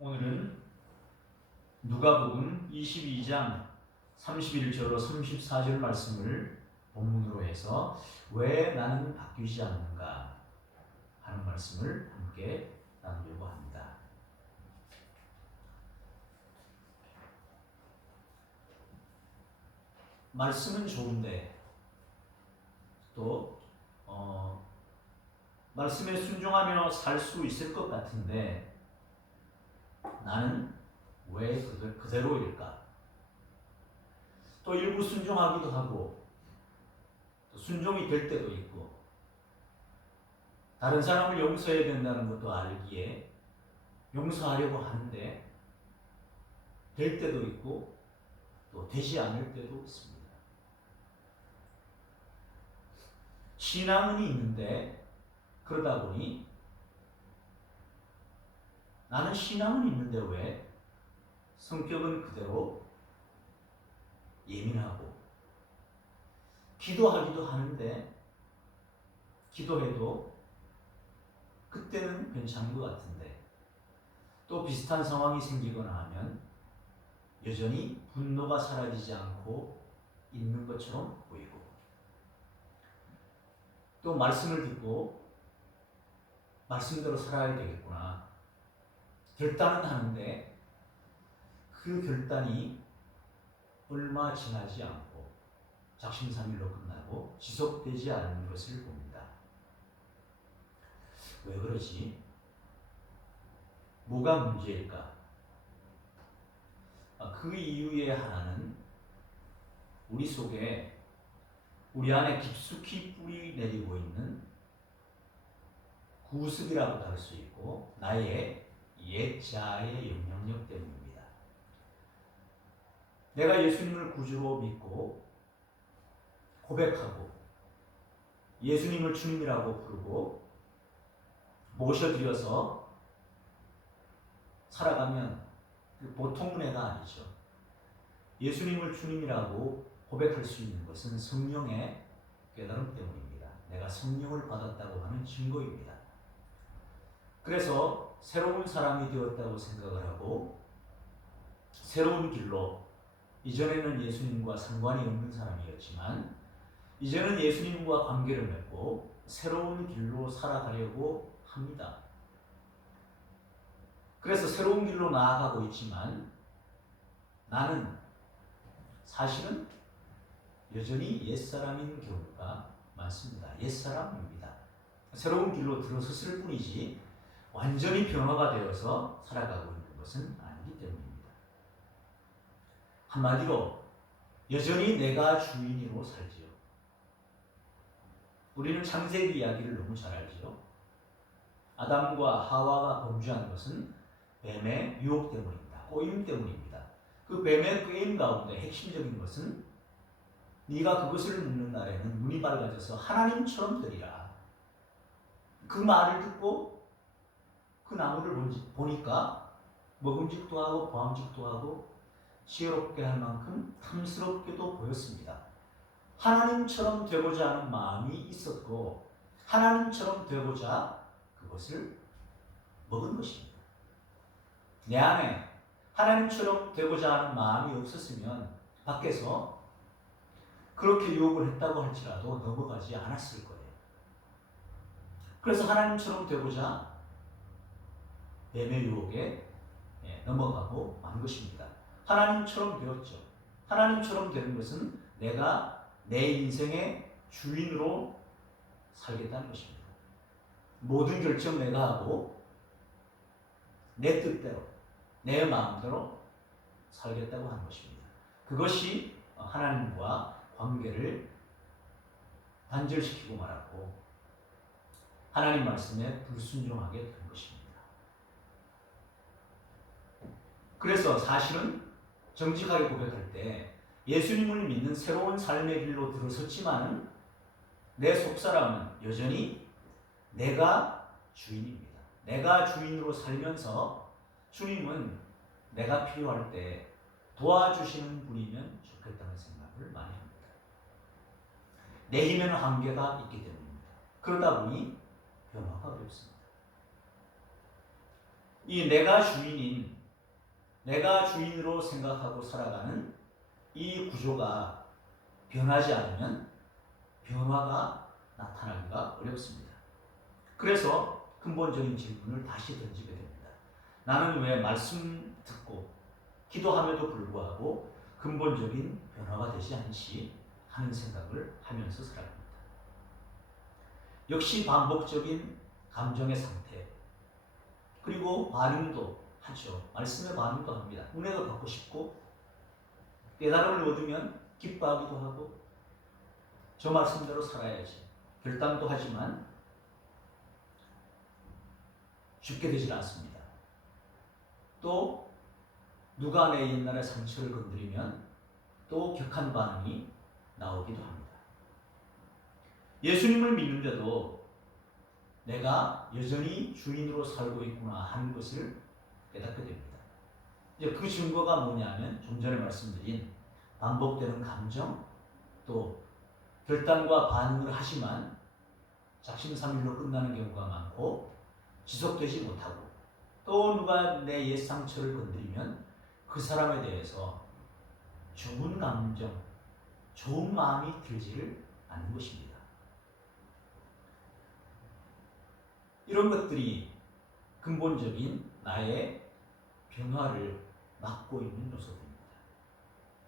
오늘은 누가복음 22장 31절로 34절 말씀을 본문으로 해서 왜 나는 바뀌지 않는가 하는 말씀을 함께 나누려고 합니다. 말씀은 좋은데 또 말씀에 순종하며 살 수 있을 것 같은데 나는 왜 그대로일까? 또 일부 순종하기도 하고 또 순종이 될 때도 있고 다른 사람을 용서해야 된다는 것도 알기에 용서하려고 하는데 될 때도 있고 또 되지 않을 때도 있습니다. 신앙은 있는데 그러다 보니 나는 신앙은 있는데 왜 성격은 그대로 예민하고 기도하기도 하는데 기도해도 그때는 괜찮은 것 같은데 또 비슷한 상황이 생기거나 하면 여전히 분노가 사라지지 않고 있는 것처럼 보이고 또 말씀을 듣고 말씀대로 살아야 되겠구나 결단은 하는데 그 결단이 얼마 지나지 않고 작심삼일로 끝나고 지속되지 않는 것을 봅니다. 왜 그러지? 뭐가 문제일까? 그 이유의 하나는 우리 속에 우리 안에 깊숙이 뿌리 내리고 있는 구습이라고도 할 수 있고 나의 옛 자아의 영향력 때문입니다. 내가 예수님을 구주로 믿고 고백하고 예수님을 주님이라고 부르고 모셔드려서 살아가면 보통 은혜가 아니죠. 예수님을 주님이라고 고백할 수 있는 것은 성령의 깨달음 때문입니다. 내가 성령을 받았다고 하는 증거입니다. 그래서 새로운 사람이 되었다고 생각을 하고 새로운 길로 이전에는 예수님과 상관이 없는 사람이었지만 이제는 예수님과 관계를 맺고 새로운 길로 살아가려고 합니다. 그래서 새로운 길로 나아가고 있지만 나는 사실은 여전히 옛사람인 경우가 많습니다. 옛사람입니다. 새로운 길로 들어섰을 뿐이지 완전히 변화가 되어서 살아가고 있는 것은 아니기 때문입니다. 한마디로 여전히 내가 주인으로 살지요. 우리는 창세기 이야기를 너무 잘 알지요. 아담과 하와가 범죄한 것은 뱀의 유혹 때문입니다. 꼬임 때문입니다. 그 뱀의 꼬임 가운데 핵심적인 것은 네가 그것을 먹는 날에는 눈이 밝아져서 하나님처럼 되리라. 그 말을 듣고 그 나무를 보니까 먹음직도 하고 보암직도 하고 지혜롭게 할 만큼 탐스럽게도 보였습니다. 하나님처럼 되고자 하는 마음이 있었고 하나님처럼 되고자 그것을 먹은 것입니다. 내 안에 하나님처럼 되고자 하는 마음이 없었으면 밖에서 그렇게 유혹을 했다고 할지라도 넘어가지 않았을 거예요. 그래서 하나님처럼 되고자 뱀의 유혹에 넘어가고 만 것입니다. 하나님처럼 되었죠. 하나님처럼 되는 것은 내가 내 인생의 주인으로 살겠다는 것입니다. 모든 결정 내가 하고 내 뜻대로 내 마음대로 살겠다고 하는 것입니다. 그것이 하나님과 관계를 단절시키고 말았고 하나님 말씀에 불순종하게 된 것입니다. 그래서 사실은 정직하게 고백할 때 예수님을 믿는 새로운 삶의 길로 들어섰지만은 내 속사람은 여전히 내가 주인입니다. 내가 주인으로 살면서 주님은 내가 필요할 때 도와주시는 분이면 좋겠다는 생각을 많이 합니다. 내 힘에는 한계가 있기 때문입니다. 그러다 보니 변화가 없습니다. 이 내가 주인인, 내가 주인으로 생각하고 살아가는 이 구조가 변하지 않으면 변화가 나타나기가 어렵습니다. 그래서 근본적인 질문을 다시 던지게 됩니다. 나는 왜 말씀 듣고 기도함에도 불구하고 근본적인 변화가 되지 않지 하는 생각을 하면서 살아갑니다. 역시 반복적인 감정의 상태, 그리고 반응도 하죠. 말씀에 반응도 합니다. 은혜도 받고 싶고 깨달음을 얻으면 기뻐하기도 하고 저 말씀대로 살아야지 결단도 하지만 쉽게 되질 않습니다. 또 누가 내 옛날의 상처를 건드리면 또 격한 반응이 나오기도 합니다. 예수님을 믿는데도 내가 여전히 주인으로 살고 있구나 하는 것을 깨닫게 됩니다. 이제 그 증거가 뭐냐면 좀 전에 말씀드린 반복되는 감정, 또 결단과 반응을 하지만 작심삼일로 끝나는 경우가 많고 지속되지 못하고 또 누가 내 옛 상처를 건드리면 그 사람에 대해서 좋은 감정, 좋은 마음이 들지를 않는 것입니다. 이런 것들이 근본적인 나의 변화를 막고 있는 요소들입니다.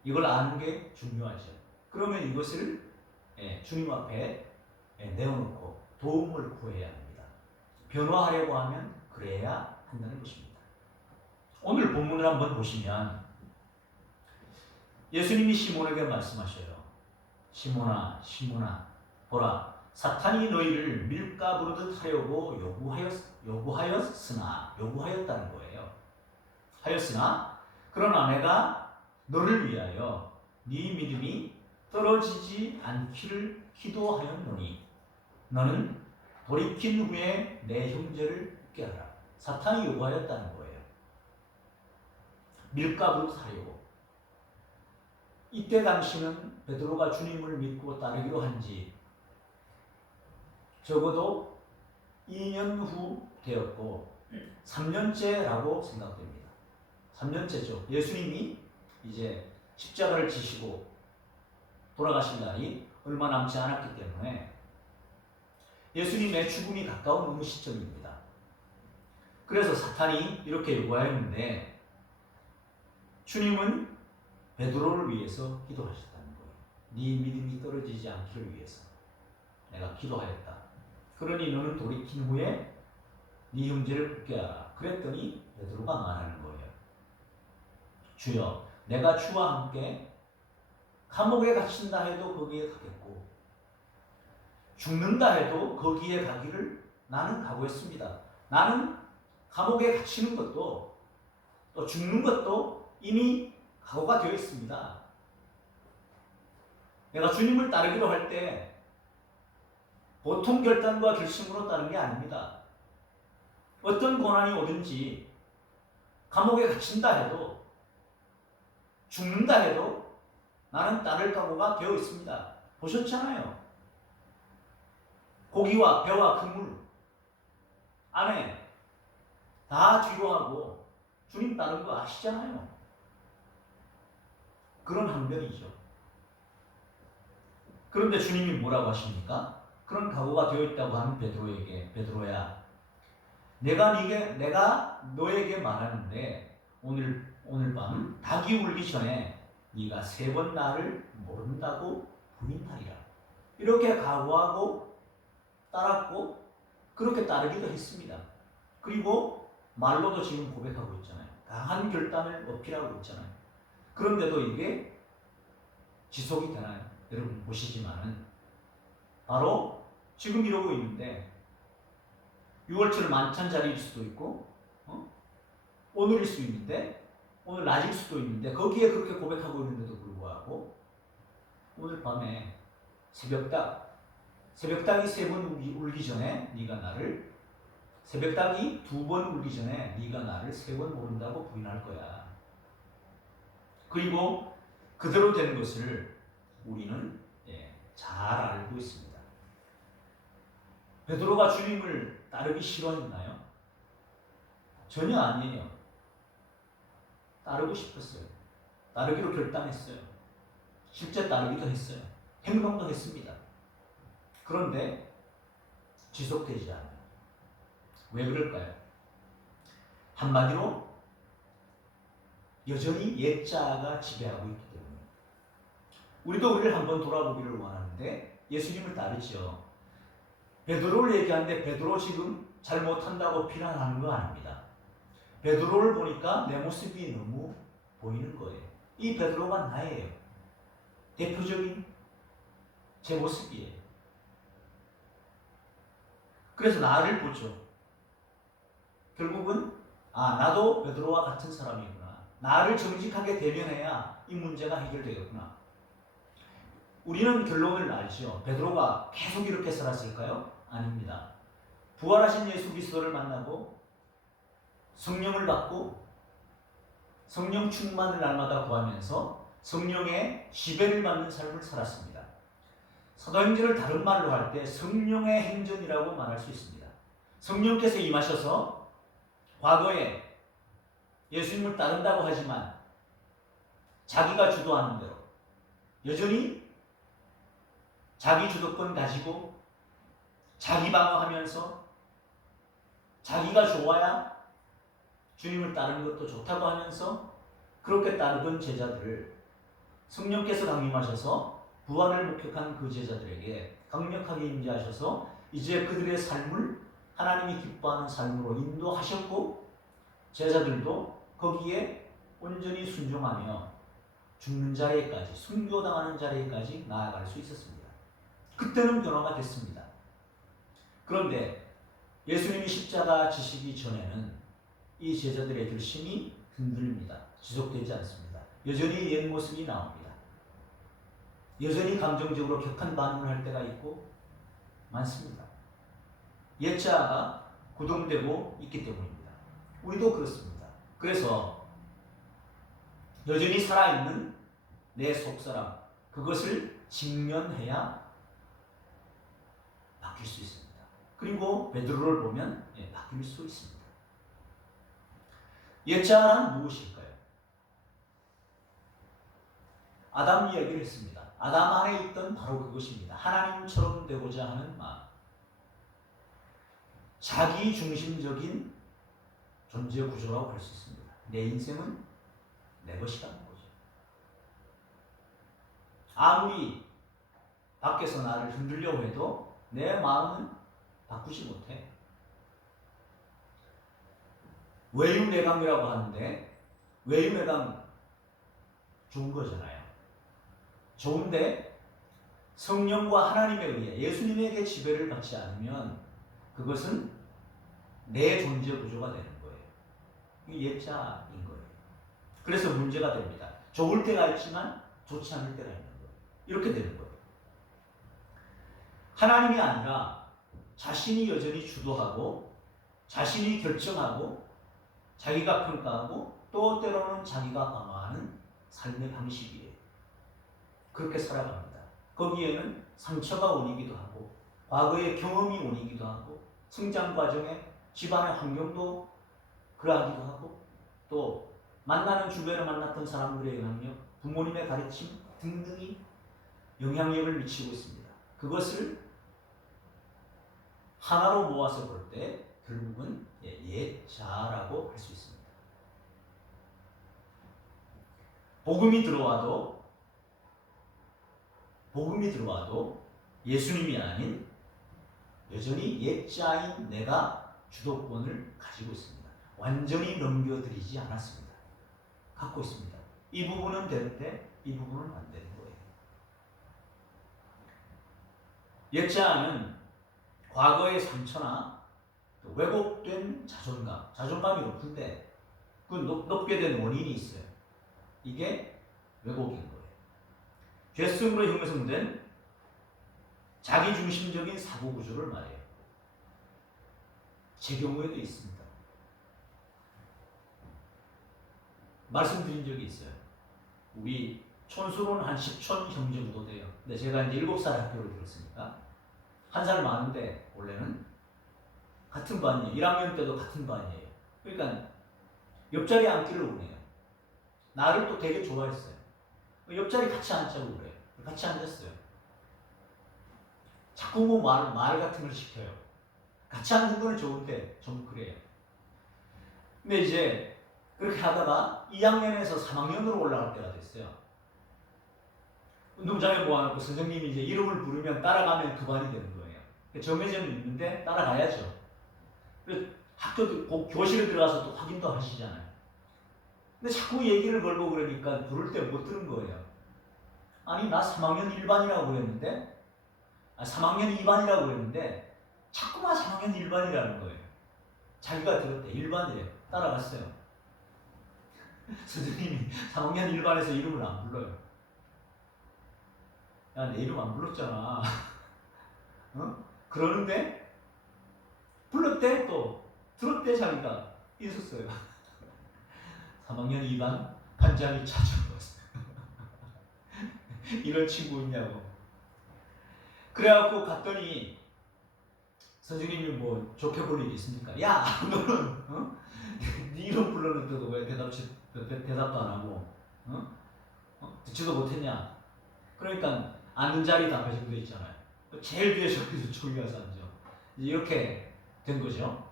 이걸 아는 게 중요하죠. 그러면 이것을 주님 앞에 내어놓고 도움을 구해야 합니다. 변화하려고 하면 그래야 한다는 것입니다. 오늘 본문을 한번 보시면 예수님이 시몬에게 말씀하셔요. 시몬아, 시몬아, 보라, 사탄이 너희를 밀가부르듯 하려고 요구하였다는 거예요. 하였으나 그러나 내가 너를 위하여 네 믿음이 떨어지지 않기를 기도하였노니 너는 돌이킨 후에 내 형제를 붙게 하라. 사탄이 요구하였다는 거예요. 밀가부르듯 하려고. 이때 당시는 베드로가 주님을 믿고 따르기로 한지 적어도 2년 후 되었고 3년째라고 생각됩니다. 3년째죠. 예수님이 이제 십자가를 지시고 돌아가신 날이 얼마 남지 않았기 때문에 예수님의 죽음이 가까운 어느 시점입니다. 그래서 사탄이 이렇게 요구하였는데 주님은 베드로를 위해서 기도하셨다는 거예요. 네 믿음이 떨어지지 않기를 위해서 내가 기도하였다. 그러니 너는 돌이킨 후에 네 형제를 붙게 하라. 그랬더니 베드로가 말하는 거예요. 주여, 내가 주와 함께 감옥에 갇힌다 해도 거기에 가겠고 죽는다 해도 거기에 가기를 나는 각오했습니다. 나는 감옥에 갇히는 것도 또 죽는 것도 이미 각오가 되어 있습니다. 내가 주님을 따르기로 할 때 보통 결단과 결심으로 따른 게 아닙니다. 어떤 고난이 오든지 감옥에 갇힌다 해도 죽는다 해도 나는 따를 각오가 되어 있습니다. 보셨잖아요. 고기와 배와 그물 안에 다 뒤로 하고 주님 따른 거 아시잖아요. 그런 한면이죠. 그런데 주님이 뭐라고 하십니까? 그런 각오가 되어 있다고 하는 베드로에게, 베드로야, 내가 너에게 말하는데 오늘 밤 닭이 울기 전에 네가 3번 나를 모른다고 부인하리라. 이렇게 각오하고 따랐고 그렇게 따르기도 했습니다. 그리고 말로도 지금 고백하고 있잖아요. 강한 결단을 어필하고 있잖아요. 그런데도 이게 지속이 되나요? 여러분 보시지만은 바로 지금 이러고 있는데 6월절 만찬자리일 수도 있고 오늘일 수 있는데 오늘 낮일 수도 있는데 거기에 그렇게 고백하고 있는데도 불구하고 오늘 밤에 새벽닭이 3번 울기 전에 네가 나를 새벽닭이 2번 울기 전에 네가 나를 3번 모른다고 부인할 거야. 그리고 그대로 되는 것을 우리는 잘 알고 있습니다. 베드로가 주님을 따르기 싫어했나요? 전혀 아니에요. 따르고 싶었어요. 따르기로 결단했어요. 실제 따르기도 했어요. 행동도 했습니다. 그런데 지속되지 않아요. 왜 그럴까요? 한마디로 여전히 옛자가 지배하고 있기 때문에. 우리도 우리를 한번 돌아보기를 원하는데 예수님을 따르죠. 베드로를 얘기하는데 베드로 지금 잘못한다고 비난하는 거 아닙니다. 베드로를 보니까 내 모습이 너무 보이는 거예요. 이 베드로가 나예요. 대표적인 제 모습이에요. 그래서 나를 보죠. 결국은 나도 베드로와 같은 사람이구나. 나를 정직하게 대변해야 이 문제가 해결되겠구나. 우리는 결론을 알죠. 베드로가 계속 이렇게 살았을까요? 아닙니다. 부활하신 예수 그리스도를 만나고 성령을 받고 성령 충만을 날마다 구하면서 성령의 지배를 받는 삶을 살았습니다. 사도행전을 다른 말로 할 때 성령의 행전이라고 말할 수 있습니다. 성령께서 임하셔서 과거에 예수님을 따른다고 하지만 자기가 주도하는 대로 여전히 자기 주도권 가지고 자기 방어하면서 자기가 좋아야 주님을 따르는 것도 좋다고 하면서 그렇게 따르던 제자들을 성령께서 강림하셔서 부활을 목격한 그 제자들에게 강력하게 임재하셔서 이제 그들의 삶을 하나님이 기뻐하는 삶으로 인도하셨고 제자들도 거기에 온전히 순종하며 죽는 자리에까지 순교당하는 자리에까지 나아갈 수 있었습니다. 그때는 변화가 됐습니다. 그런데 예수님이 십자가 지시기 전에는 이 제자들의 결심이 흔들립니다. 지속되지 않습니다. 여전히 옛 모습이 나옵니다. 여전히 감정적으로 격한 반응을 할 때가 있고 많습니다. 옛자아가 구동되고 있기 때문입니다. 우리도 그렇습니다. 그래서 여전히 살아있는 내 속사람, 그것을 직면해야 바뀔 수 있습니다. 그리고 베드로를 보면 바뀔 수 있습니다. 옛자아란 무엇일까요? 아담 이야기를 했습니다. 아담 안에 있던 바로 그것입니다. 하나님처럼 되고자 하는 마음. 자기 중심적인 존재 구조라고 할 수 있습니다. 내 인생은 내 것이라는 거죠. 아무리 밖에서 나를 흔들려고 해도 내 마음은 바꾸지 못해. 외유내강이라고 하는데 외유내강 좋은 거잖아요. 좋은데 성령과 하나님에 의해 예수님에게 지배를 받지 않으면 그것은 내 존재 구조가 되는 거예요. 이게 옛자인 거예요. 그래서 문제가 됩니다. 좋을 때가 있지만 좋지 않을 때가 있는 거예요. 이렇게 되는 거예요. 하나님이 아니라 자신이 여전히 주도하고 자신이 결정하고 자기가 평가하고 또 때로는 자기가 방어하는 삶의 방식이에요. 그렇게 살아갑니다. 거기에는 상처가 오이기도 하고 과거의 경험이 오이기도 하고 성장 과정에 집안의 환경도 그러하기도 하고 또 만나는 주변에 만났던 사람들의 영향력, 부모님의 가르침 등등이 영향력을 미치고 있습니다. 그것을 하나로 모아서 볼 때 결국은 옛자라고 할 수 있습니다. 복음이 들어와도 예수님이 아닌 여전히 옛자인 내가 주도권을 가지고 있습니다. 완전히 넘겨드리지 않았습니다. 갖고 있습니다. 이 부분은 되는데 이 부분은 안 되는 거예요. 옛자는 과거의 상처나 왜곡된 자존감이 높은데 그 높게 된 원인이 있어요. 이게 왜곡인 거예요. 죄성으로 형성된 자기중심적인 사고구조를 말해요. 제 경우에도 있습니다. 말씀드린 적이 있어요. 우리 촌수로는 한 10촌 형제 정도 돼요. 근데 제가 이제 7살 학교를 들었으니까 한 살 많은데 원래는 같은 반이에요. 1학년 때도 같은 반이에요. 그러니까 옆자리에 앉기를 원해요. 나를 또 되게 좋아했어요. 옆자리 같이 앉자고 그래요. 같이 앉았어요. 자꾸 뭐 말 같은 걸 시켜요. 같이 앉는 건 좋은데 좀 그래요. 근데 이제 그렇게 하다가 2학년에서 3학년으로 올라갈 때가 됐어요. 운동장에 모아놓고 선생님이 이제 이름을 부르면 따라가면 그 반이 되는 거예요. 정해져 있는데 따라가야죠. 학교 교실에 들어가서 또 확인도 하시잖아요. 근데 자꾸 얘기를 걸고 그러니까 부를 때 못 들은 거예요. 아니 나 3학년 1반이라고 그랬는데 3학년 2반이라고 그랬는데 자꾸만 3학년 1반이라는 거예요. 자기가 들었대. 1반이래. 따라갔어요. 선생님이 3학년 1반에서 이름을 안 불러요. 야, 내 이름 안 불렀잖아. 어? 그러는데 불렀대. 또 들었대. 자기가 있었어요. 3학년 2반 반장이 찾아왔어요. 이런 친구 있냐고. 그래갖고 갔더니 선생님이 뭐 좋게 볼 일이 있습니까? 야, 너는 네 이름 불렀는데도 왜 대답도 안 하고 듣지도 못했냐? 그러니까 앉는 자리 다 배정돼 있잖아요. 제일 뒤에 저기서 조용히 와서 앉아. 이렇게 된 거죠.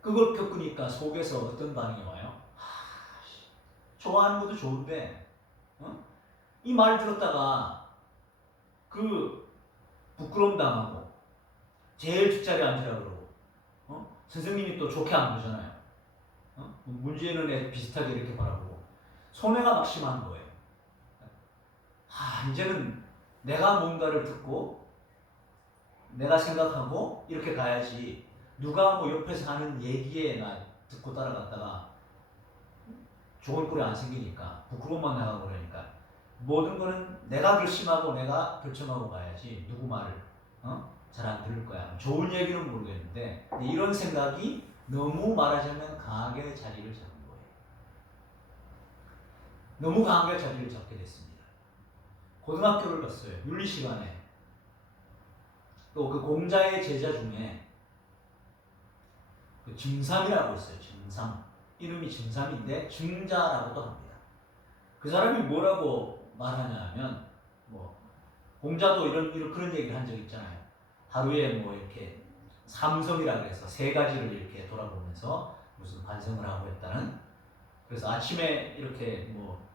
그걸 겪으니까 속에서 어떤 반응이 와요? 좋아하는 것도 좋은데 이 말 들었다가 그 부끄러움 당하고 제일 뒷자리에 앉으라고 그러고 선생님이 또 좋게 안 보잖아요. 문제는 애 비슷하게 이렇게 바라보고 손해가 막심한 거예요. 이제는 내가 뭔가를 듣고 내가 생각하고 이렇게 가야지 누가 뭐 옆에서 하는 얘기에 나 듣고 따라갔다가 좋은 꼴이 안 생기니까 부끄러움만 나가고 그러니까 모든 거는 내가 결심하고 내가 결정하고 가야지 누구 말을 잘 안 들을 거야. 좋은 얘기는 모르겠는데 이런 생각이 너무 말하자면 강하게 자리를 잡은 거예요. 너무 강하게 자리를 잡게 됐습니다. 고등학교를 갔어요. 윤리 시간에. 또 그 공자의 제자 중에 그 증삼이라고 있어요. 증삼. 이름이 증삼인데 증자라고도 합니다. 그 사람이 뭐라고 말하냐 하면 뭐 공자도 이런 그런 얘기를 한 적 있잖아요. 하루에 뭐 이렇게 삼성이라고 해서 세 가지를 이렇게 돌아보면서 무슨 반성을 하고 했다는. 그래서 아침에 이렇게 뭐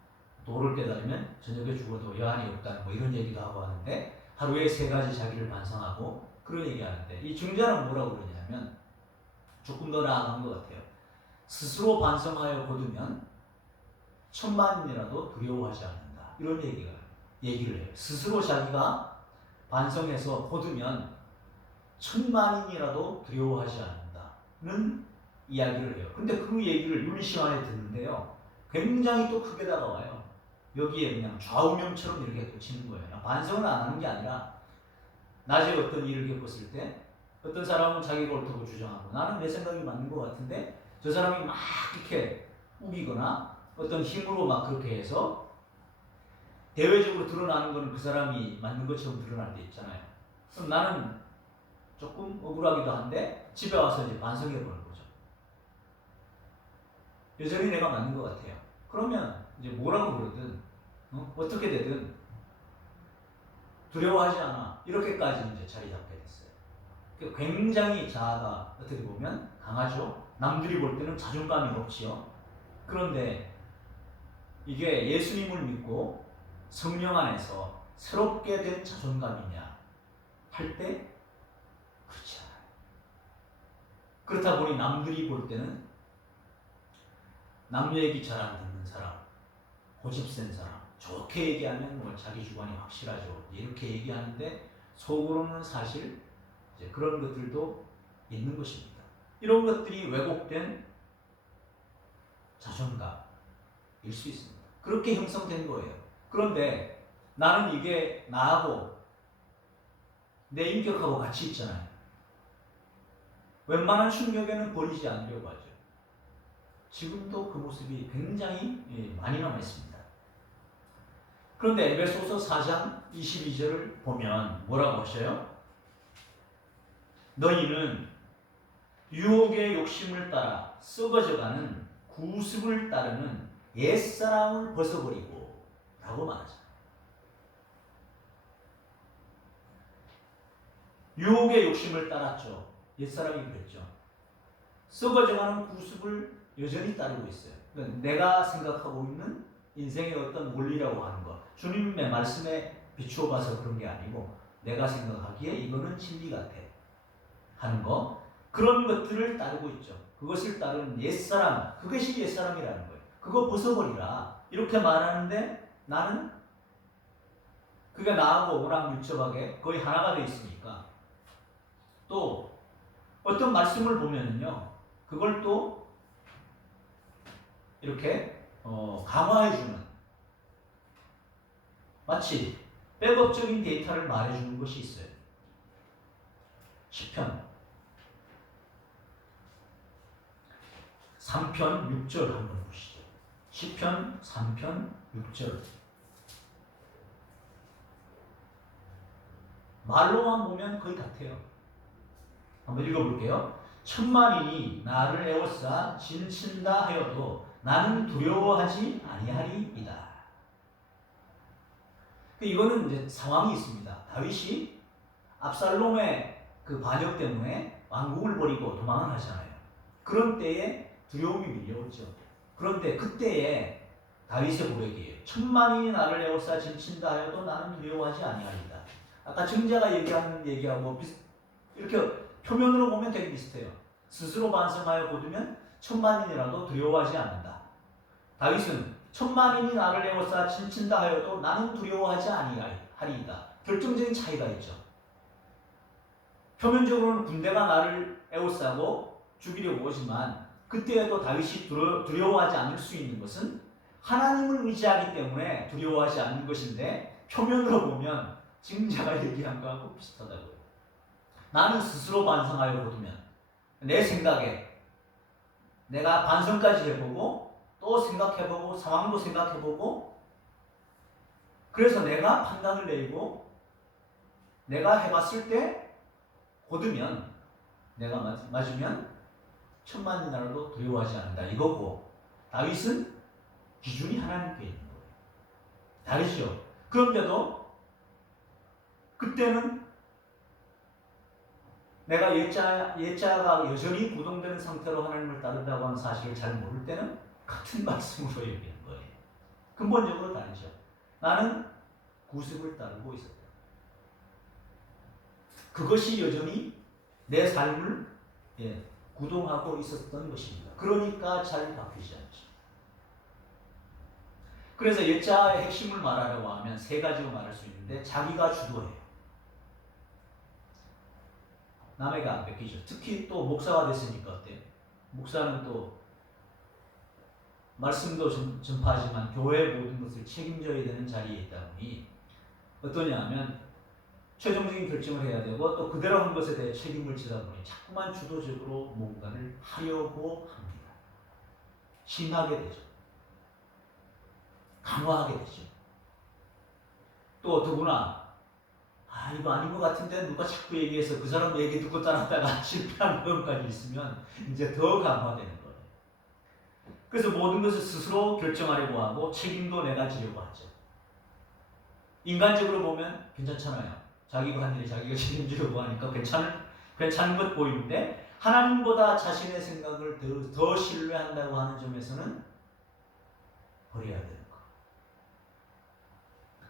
도를 깨달으면 저녁에 죽어도 여한이 없다는 뭐 이런 얘기도 하고 하는데 하루에 세 가지 자기를 반성하고 그런 얘기 하는데 이 증자는 뭐라고 그러냐면 조금 더 나아간 것 같아요. 스스로 반성하여 거두면 천만인이라도 두려워하지 않는다. 이런 얘기를 해요. 스스로 자기가 반성해서 거두면 천만인이라도 두려워하지 않는다는 이야기를 해요. 근데 그 얘기를 윤리 시간에 듣는데요. 굉장히 또 크게 다가와요. 여기에 그냥 좌우명처럼 이렇게 꽂히는 거예요. 반성을 안 하는 게 아니라 낮에 어떤 일을 겪었을 때 어떤 사람은 자기가 옳다고 주장하고 나는 내 생각이 맞는 것 같은데 저 사람이 막 이렇게 우기거나 어떤 힘으로 막 그렇게 해서 대외적으로 드러나는 거는 그 사람이 맞는 것처럼 드러날 때 있잖아요. 그럼 나는 조금 억울하기도 한데 집에 와서 이제 반성해 보는 거죠. 여전히 내가 맞는 것 같아요. 그러면 이제 뭐라고 그러든 어떻게 되든 두려워하지 않아. 이렇게까지 이제 자리 잡게 됐어요. 굉장히 자아가 어떻게 보면 강하죠. 남들이 볼 때는 자존감이 높지요. 그런데 이게 예수님을 믿고 성령 안에서 새롭게 된 자존감이냐 할 때 그렇지 않아요. 그렇다 보니 남들이 볼 때는 남 얘기 잘 안 듣는 사람, 고집센 사람, 좋게 얘기하면 뭐 자기 주관이 확실하죠. 이렇게 얘기하는데 속으로는 사실 이제 그런 것들도 있는 것입니다. 이런 것들이 왜곡된 자존감일 수 있습니다. 그렇게 형성된 거예요. 그런데 나는 이게 나하고 내 인격하고 같이 있잖아요. 웬만한 충격에는 버리지 않으려고 하죠. 지금도 그 모습이 굉장히 많이 남아 있습니다. 그런데 에베소서 4장 22절을 보면 뭐라고 하셔요? 너희는 유혹의 욕심을 따라 썩어져가는 구습을 따르는 옛사람을 벗어버리고 라고 말하죠. 유혹의 욕심을 따랐죠. 옛사람이 그랬죠. 썩어져가는 구습을 여전히 따르고 있어요. 그러니까 내가 생각하고 있는 인생의 어떤 원리라고 하는 것, 주님의 말씀에 비추어 봐서 그런 게 아니고 내가 생각하기에 이거는 진리 같아 하는 거, 그런 것들을 따르고 있죠. 그것을 따르는 옛사람, 그것이 옛사람이라는 거예요. 그거 벗어버리라 이렇게 말하는데 나는 그게 나하고 워낙 밀접하게 거의 하나가 되어 있으니까, 또 어떤 말씀을 보면은요 그걸 또 이렇게 강화해주는, 마치 백업적인 데이터를 말해주는 것이 있어요. 시편 3편 6절 한번 보시죠. 시편 3편 6절. 말로만 보면 거의 같아요. 한번 읽어볼게요. 천만인이 나를 에워싸 진친다 하여도 나는 두려워하지 아니하리이다. 이거는 이제 상황이 있습니다. 다윗이 압살롬의 그 반역 때문에 왕국을 버리고 도망을 하잖아요. 그런 때에 두려움이 밀려오죠. 그런데 그때에 다윗의 고백이에요. 천만인이 나를 에워싸 진친다 하여도 나는 두려워하지 아니하리이다. 아까 증자가 얘기하는 얘기하고 이렇게 표면으로 보면 되게 비슷해요. 스스로 반성하여 보두면 천만인이라도 두려워하지 않는다. 다윗은 천만인이 나를 에워싸 진친다 하여도 나는 두려워하지 아니하리이다. 결정적인 차이가 있죠. 표면적으로는 군대가 나를 에워싸고 죽이려고 오지만 그때에도 다윗이 두려워하지 않을 수 있는 것은 하나님을 의지하기 때문에 두려워하지 않는 것인데, 표면으로 보면 증자가 얘기한 거하고 비슷하다고요. 나는 스스로 반성하여 보두면, 내 생각에 내가 반성까지 해보고 또 생각해보고 상황도 생각해보고, 그래서 내가 판단을 내리고 내가 해봤을 때 고두면, 내가 맞으면 천만인 나라도 두려워하지 않는다 이거고, 다윗은 기준이 하나님께 있는 거예요. 다르죠. 그런데도 그때는 내가 옛자가 여전히 구동되는 상태로 하나님을 따른다고 하는 사실을 잘 모를 때는 같은 말씀으로 얘기하는 거예요. 근본적으로 다르죠. 나는 구습을 따르고 있었다. 그것이 여전히 내 삶을 구동하고 있었던 것입니다. 그러니까 잘 바뀌지 않죠. 그래서 옛자의 핵심을 말하려고 하면 세 가지로 말할 수 있는데, 자기가 주도해요. 남에게 안 뺏기죠. 특히 또 목사가 됐으니까 어때요? 목사는 또 말씀도 전파하지만 교회의 모든 것을 책임져야 되는 자리에 있다 보니 어떠냐 하면 최종적인 결정을 해야 되고 또 그대로 한 것에 대해 책임을 지다 보니 자꾸만 주도적으로 뭔가를 하려고 합니다. 심하게 되죠. 강화하게 되죠. 또 더구나 이거 아닌 것 같은데 누가 자꾸 얘기해서 그 사람 얘기 듣고 따랐다가 실패한 경험까지 있으면 이제 더 강화되는 거예요. 그래서 모든 것을 스스로 결정하려고 하고 책임도 내가 지려고 하죠. 인간적으로 보면 괜찮잖아요. 자기가 한 일을 자기가 책임지려고 하니까 괜찮은 것 보이는데, 하나님보다 자신의 생각을 더 신뢰한다고 하는 점에서는 버려야 되는 거.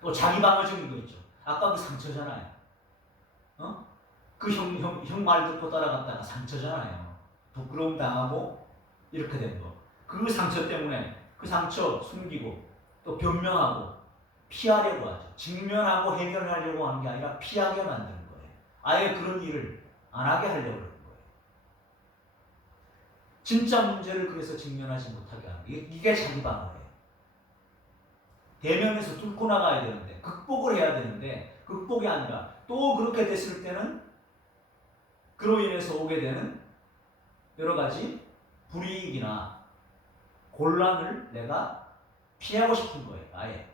또 자기 방어적인 거 있죠. 아까 그 상처잖아요. 그 형 말 듣고 따라갔다가 상처잖아요. 부끄러움 당하고 이렇게 된 거. 그 상처 때문에 그 상처 숨기고 또 변명하고 피하려고 하죠. 직면하고 해결하려고 하는 게 아니라 피하게 만드는 거예요. 아예 그런 일을 안 하게 하려고 하는 거예요. 진짜 문제를 그래서 직면하지 못하게 하는 거예요. 이게 자기 방어예요. 대면에서 뚫고 나가야 되는데, 극복을 해야 되는데 극복이 아니라 또 그렇게 됐을 때는 그로 인해서 오게 되는 여러 가지 불이익이나 곤란을 내가 피하고 싶은 거예요. 아예.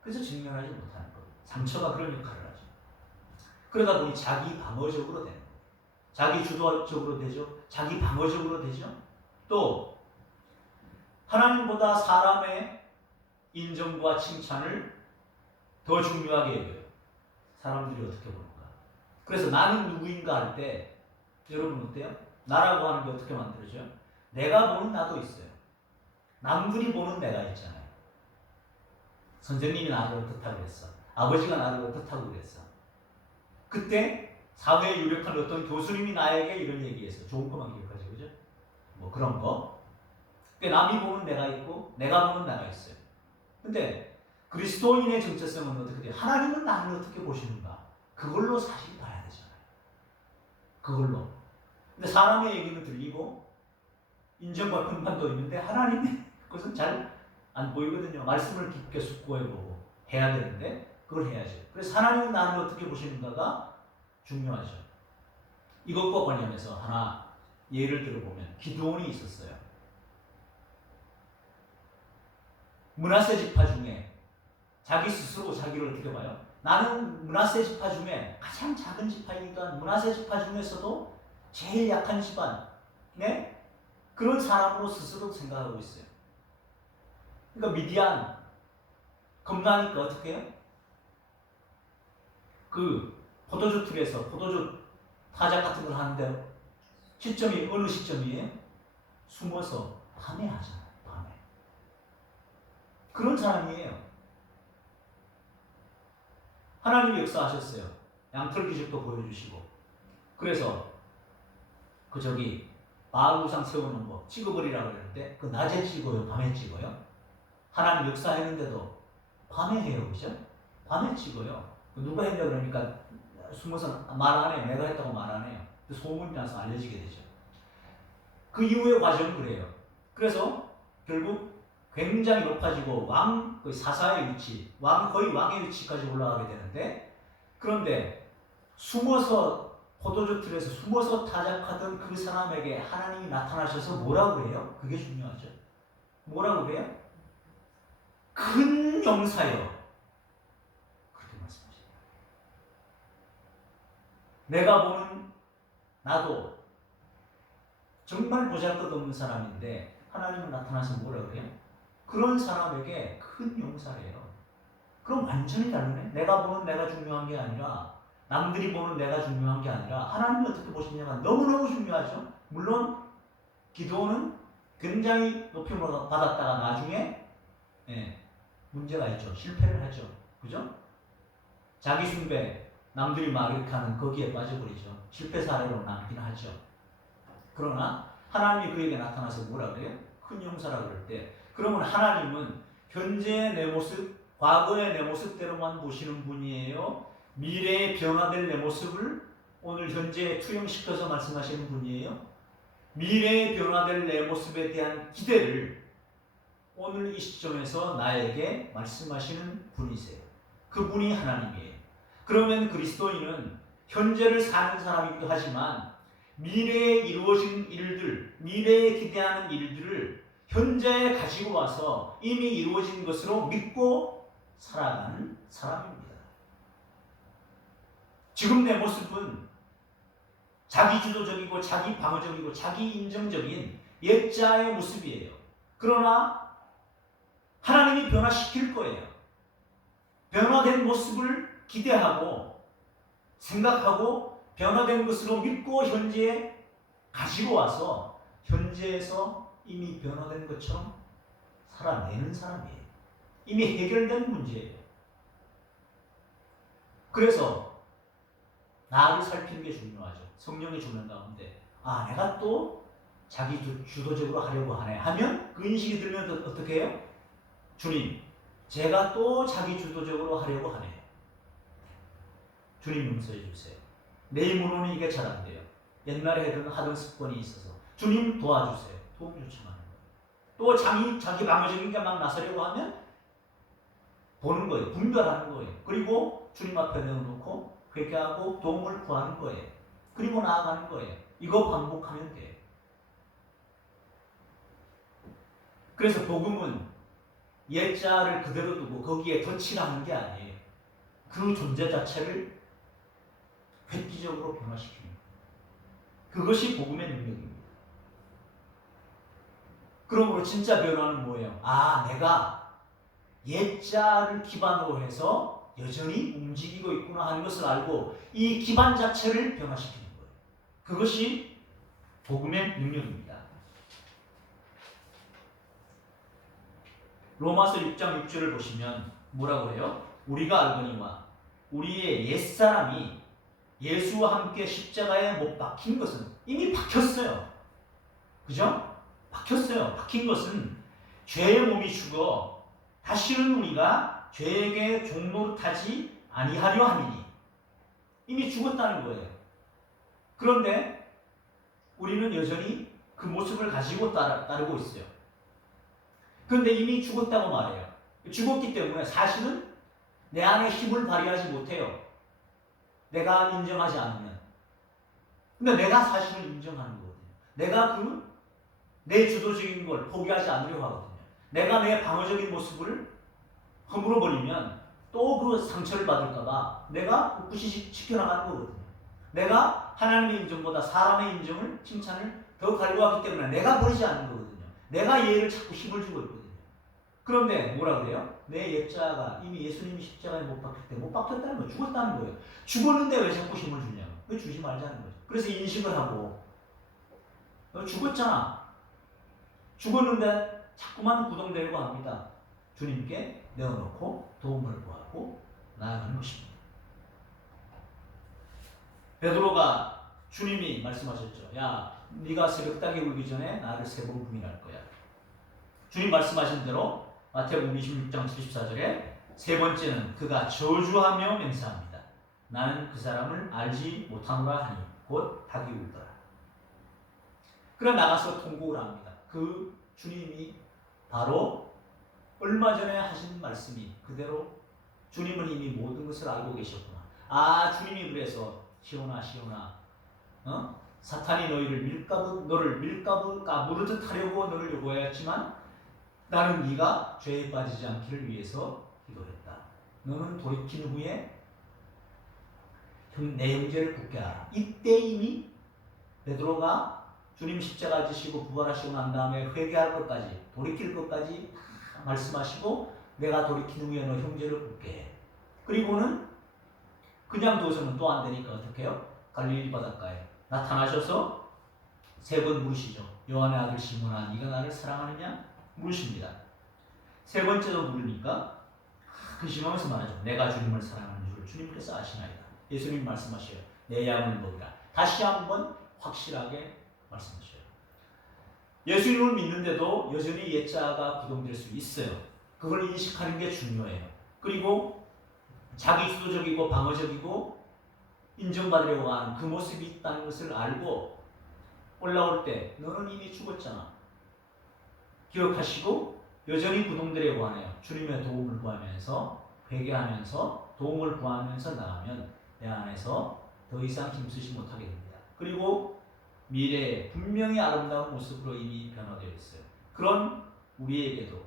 그래서 직면하지 못하는 거예요. 상처가 그런 역할을 하죠. 그러다 보니 자기 방어적으로 되는 거예요. 자기 주도적으로 되죠. 자기 방어적으로 되죠. 또 하나님보다 사람의 인정과 칭찬을 더 중요하게 여겨요. 사람들이 어떻게 보는가. 그래서 나는 누구인가 할 때 여러분 어때요? 나라고 하는 게 어떻게 만들어져요? 내가 보는 나도 있어요. 남들이 보는 내가 있잖아요. 선생님이 나를 어떻다고 그랬어. 아버지가 나를 어떻다고 그랬어. 그때 사회에 유력한 어떤 교수님이 나에게 이런 얘기했어. 좋은 것만 기억하지, 그죠? 뭐 그런 거. 남이 보는 내가 있고 내가 보는 내가 있어요. 근데 그리스도인의 정체성은 어떻게 돼요? 하나님은 나를 어떻게 보시는가? 그걸로 사실 봐야 되잖아요. 그걸로. 근데 사람의 얘기는 들리고 인정받는 바도 있는데 하나님의 그것은 잘 안 보이거든요. 말씀을 깊게 숙고해보고 해야 되는데 그걸 해야죠. 그래서 하나님은 나를 어떻게 보시는가가 중요하죠. 이것과 관련해서 하나 예를 들어보면 기드온이 있었어요. 므낫세 지파 중에 자기 스스로 자기를 어떻게 봐요? 나는 므낫세 지파 중에 가장 작은 지파이니까 므낫세 지파 중에서도 제일 약한 집안, 네? 그런 사람으로 스스로 생각하고 있어요. 그러니까 미디안 겁나니까 어떻게 해요? 그 포도주 틀에서 포도주 타작 같은 걸 하는데 시점이 어느 시점이에요? 숨어서 밤에 하잖아요. 밤에. 그런 사람이에요. 하나님이 역사하셨어요. 양털 기적도 보여주시고. 그래서 그 바알 우상 세우는 거 찍어버리라고 그랬는데 그 낮에 찍어요? 밤에 찍어요? 하나님 역사했는데도 밤에 해요. 그죠? 밤에 찍어요. 누가 했냐 그러니까 숨어서 말 안 해요. 내가 했다고 말 안 해요. 소문이 나서 알려지게 되죠. 그 이후의 과정은 그래요. 그래서 결국 굉장히 높아지고 거의 사사의 위치, 거의 왕의 위치까지 올라가게 되는데, 그런데 숨어서 포도주 틀에서 숨어서 타작하던 그 사람에게 하나님이 나타나셔서 뭐라고 그래요? 그게 중요하죠. 뭐라고 그래요? 큰 용사여. 그렇게 말씀하십니다. 내가 보는 나도 정말 보잘것없는 사람인데 하나님은 나타나서 뭐라 그래요? 그런 사람에게 큰 용사래요. 그럼 완전히 다르네. 내가 보는 내가 중요한 게 아니라, 남들이 보는 내가 중요한 게 아니라 하나님이 어떻게 보시냐가 너무너무 중요하죠. 물론 기도는 굉장히 높임을 받았다가 나중에 문제가 있죠. 실패를 하죠. 그죠? 자기 숭배, 남들이 막 이렇게 하는 거기에 빠져버리죠. 실패 사례로 남긴 하죠. 그러나 하나님이 그에게 나타나서 뭐라 그래요? 큰 용사라고 그럴 때, 그러면 하나님은 현재의 내 모습, 과거의 내 모습대로만 보시는 분이에요? 미래에 변화될 내 모습을 오늘 현재에 투영시켜서 말씀하시는 분이에요? 미래에 변화될 내 모습에 대한 기대를 오늘 이 시점에서 나에게 말씀하시는 분이세요. 그분이 하나님이에요. 그러면 그리스도인은 현재를 사는 사람이기도 하지만 미래에 이루어진 일들, 미래에 기대하는 일들을 현재에 가지고 와서 이미 이루어진 것으로 믿고 살아가는 사람입니다. 지금 내 모습은 자기주도적이고 자기 방어적이고 자기 인정적인 옛자의 모습이에요. 그러나 하나님이 변화시킬 거예요. 변화된 모습을 기대하고 생각하고 변화된 것으로 믿고 현재에 가지고 와서 현재에서 이미 변화된 것처럼 살아내는 사람이에요. 이미 해결된 문제예요. 그래서 나를 살피는 게 중요하죠. 성령이 주는 가운데 내가 또 자기 주도적으로 하려고 하네 하면 그 인식이 들면 어떻게 해요? 주님, 제가 또 자기 주도적으로 하려고 하네요. 주님 용서해 주세요. 내 힘으로는 이게 잘 안 돼요. 옛날에 하던 습관이 있어서 주님 도와주세요. 도움 요청하는 거예요. 또 자기 방어적인 게 막 나서려고 하면 보는 거예요. 분별하는 거예요. 그리고 주님 앞에 내어놓고 회개하고 도움을 구하는 거예요. 그리고 나아가는 거예요. 이거 반복하면 돼요. 그래서 복음은 옛자를 그대로 두고 거기에 덧칠하는 게 아니에요. 그 존재 자체를 획기적으로 변화시키는 거예요. 그것이 복음의 능력입니다. 그러므로 진짜 변화는 뭐예요? 아, 내가 옛자를 기반으로 해서 여전히 움직이고 있구나 하는 것을 알고 이 기반 자체를 변화시키는 거예요. 그것이 복음의 능력입니다. 로마서 6장 6절을 보시면 뭐라고 해요? 우리가 알거니와 우리의 옛사람이 예수와 함께 십자가에 못 박힌 것은 이미 박혔어요. 그죠? 박혔어요. 박힌 것은 죄의 몸이 죽어 다시는 우리가 죄에게 종노릇하지 아니하려 함이니 이미 죽었다는 거예요. 그런데 우리는 여전히 그 모습을 가지고 따르고 있어요. 그런데 이미 죽었다고 말해요. 죽었기 때문에 사실은 내 안에 힘을 발휘하지 못해요. 내가 인정하지 않으면. 근데 내가 사실을 인정하는 거거든요. 내가 내 주도적인 걸 포기하지 않으려고 하거든요. 내가 내 방어적인 모습을 허물어 버리면 또 그 상처를 받을까봐 내가 꿋꿋이 지켜나가는 거거든요. 내가 하나님의 인정보다 사람의 인정을, 칭찬을 더 갈구하기 때문에 내가 버리지 않는 거거든요. 내가 얘를 자꾸 힘을 주고 있거든요. 그런데 뭐라 그래요? 내 옛자가 이미 예수님이 십자가에 못 박힐 때 못 박혔다는 거예요. 죽었다는 거예요. 죽었는데 왜 자꾸 힘을 주냐고. 왜 주지 말자는 거죠. 그래서 인식을 하고 너 죽었잖아. 죽었는데 자꾸만 구동되려고 합니다. 주님께 내어놓고 도움을 구하고 나아가는 것입니다. 베드로가 주님이 말씀하셨죠. 야, 네가 새벽닭이 울기 전에 나를 3번 부인할 거야. 주님 말씀하신 대로 마태복음 26장 74절에 세 번째는 그가 저주하며 맹세합니다. 나는 그 사람을 알지 못하노라 하니 곧 닭이 울더라. 그래 나가서 통곡을 합니다. 그 주님이 바로 얼마 전에 하신 말씀이 그대로 주님은 이미 모든 것을 알고 계셨구나. 아, 주님이 그래서 시온아 사탄이 너를 밀가루 까무르듯 하려고 너를 요구하였지만 나는 네가 죄에 빠지지 않기를 위해서 기도했다. 너는 돌이킨 후에 내 형제를 굳게 하라. 이때 이미 베드로가 주님 십자가 지시고 부활하시고 난 다음에 회개할 것까지 돌이킬 것까지 말씀하시고 내가 돌이킨 후에 너 형제를 굳게 해. 그리고는 그냥 둬서는 또 안 되니까 어떻게 해요? 갈릴리 바닷가에 나타나셔서 3번 물으시죠. 요한의 아들 시몬아 네가 나를 사랑하느냐? 물으십니다. 3번째도 물으니까 근심하면서 말하죠. 내가 주님을 사랑하는 줄 주님께서 아시나이다. 예수님 말씀하셔요. 내 양을 먹이라. 다시 한번 확실하게 말씀하셔요. 예수님을 믿는데도 여전히 옛자가 구동될 수 있어요. 그걸 인식하는 게 중요해요. 그리고 자기 주도적이고 방어적이고 인정받으려고 하는 그 모습이 있다는 것을 알고 올라올 때 너는 이미 죽었잖아. 기억하시고 여전히 구동되려고 하네요. 주님의 도움을 구하면서 회개하면서 도움을 구하면서 나가면 내 안에서 더 이상 힘쓰지 못하게 됩니다. 그리고 미래에 분명히 아름다운 모습으로 이미 변화되어 있어요. 그런 우리에게도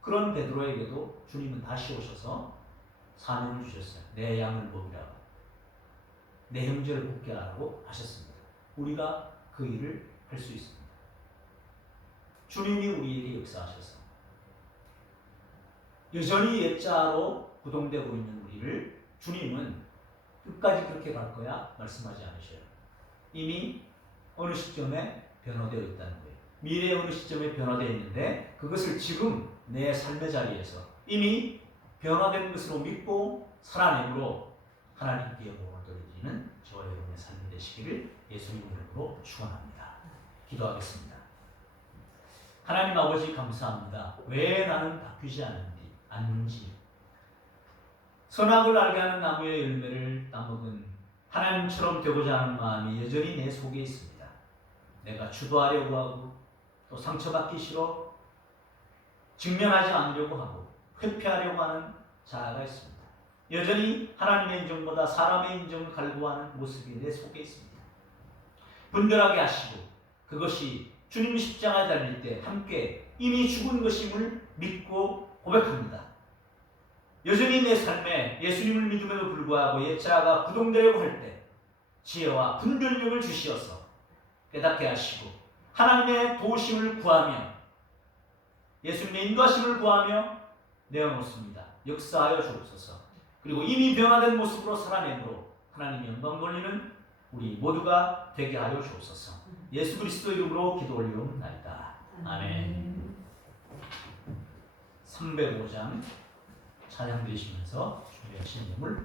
그런 베드로에게도 주님은 다시 오셔서 사명을 주셨어요. 내 양을 먹이라고 내 형제를 굳게 하라고 하셨습니다. 우리가 그 일을 할 수 있습니다. 주님이 우리에게 역사하셔서 여전히 옛자로 구동되고 있는 우리를 주님은 끝까지 그렇게 갈 거야 말씀하지 않으셔요. 이미 어느 시점에 변화되어 있다는 거예요. 미래의 어느 시점에 변화되어 있는데 그것을 지금 내 삶의 자리에서 이미 변화된 것으로 믿고 살아내므로 하나님께 영광을 돌리는 저와 여러분의 삶이 되시기를 예수님 이름으로 축원합니다. 기도하겠습니다. 하나님 아버지 감사합니다. 왜 나는 바뀌지 않는지 선악을 알게 하는 나무의 열매를 따먹은 하나님처럼 되고자 하는 마음이 여전히 내 속에 있습니다. 내가 주도하려고 하고 또 상처받기 싫어 직면하지 않으려고 하고 회피하려고 하는 자아가 있습니다. 여전히 하나님의 인정보다 사람의 인정을 갈구하는 모습이 내 속에 있습니다. 분별하게 하시고 그것이 주님 십자가에 달릴 때 함께 이미 죽은 것임을 믿고 고백합니다. 여전히 내 삶에 예수님을 믿음에도 불구하고 옛자가 구동되려고 할 때 지혜와 분별력을 주시어서 깨닫게 하시고 하나님의 도우심을 구하며 예수님의 인도하심을 구하며 내어놓습니다. 역사하여 주옵소서. 그리고 이미 변화된 모습으로 살아내므로 하나님 영광 돌리는 우리 모두가 되게 하여 주옵소서. 예수 그리스도 이름으로 기도 올리옵나이다. 아멘. 305장 찬양 드리시면서 준비하신 예물